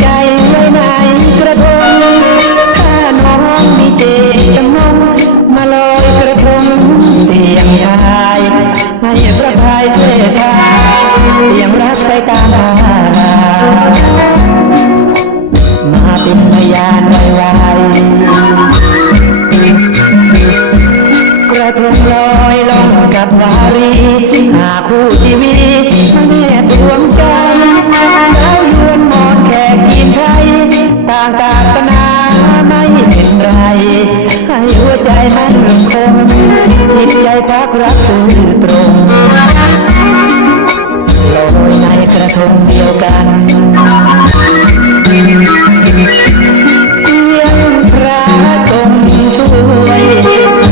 ใจไว้ในกระทงถ้าน้องมีเจตจำนงมาลอยกระทงเสียงทายให้ประพายช่วยทงรักไปตามทางมาเป็นพยานไวๆกระทงลอยลงกับวารีหาคู่ชีวิต รักซื่อตรงลอยในกระทงเดียวกันเพียงพระจงช่วย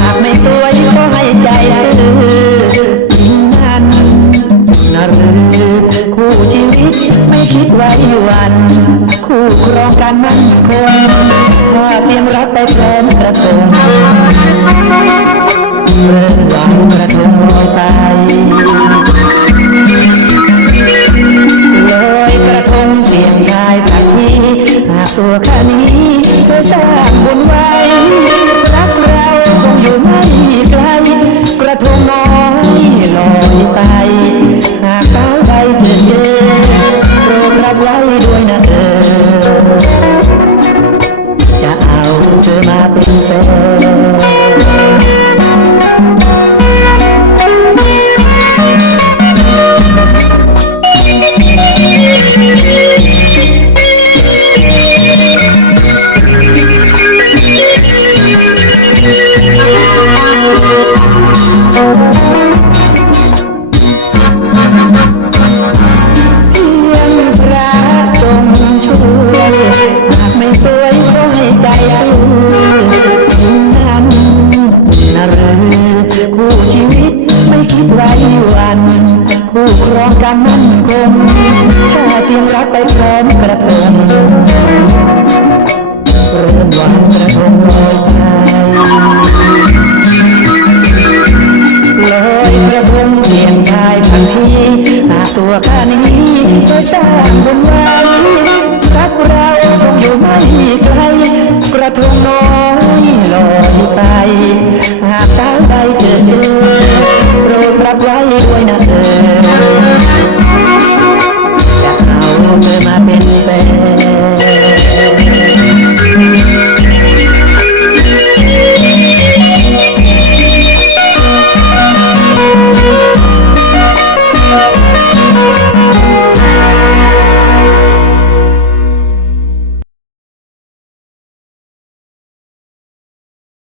หากไม่สวยก็ให้ใจซื่อยิ่งนั้นนะหรือคู่ชีวิตไม่คิดไว้วัน คู่ครองกันมั่นคงถ้าเพียงรักไปพร้อมกระทงเริ่มหวัง กระทงลอยไป ข้าเสียงรักไปพร้อมกระทงเริ่มวันกระทงลอยไปลอยกระทงเปลี่ยนกายทันทีหาตัวข้านี้เพื่อสร้างบนไว้รักเราคงอยู่ไม่ไกลกระทงน้อยลอยไปหากสาใดเจอเจอโปรดรับไว้ด้วยนะเธอ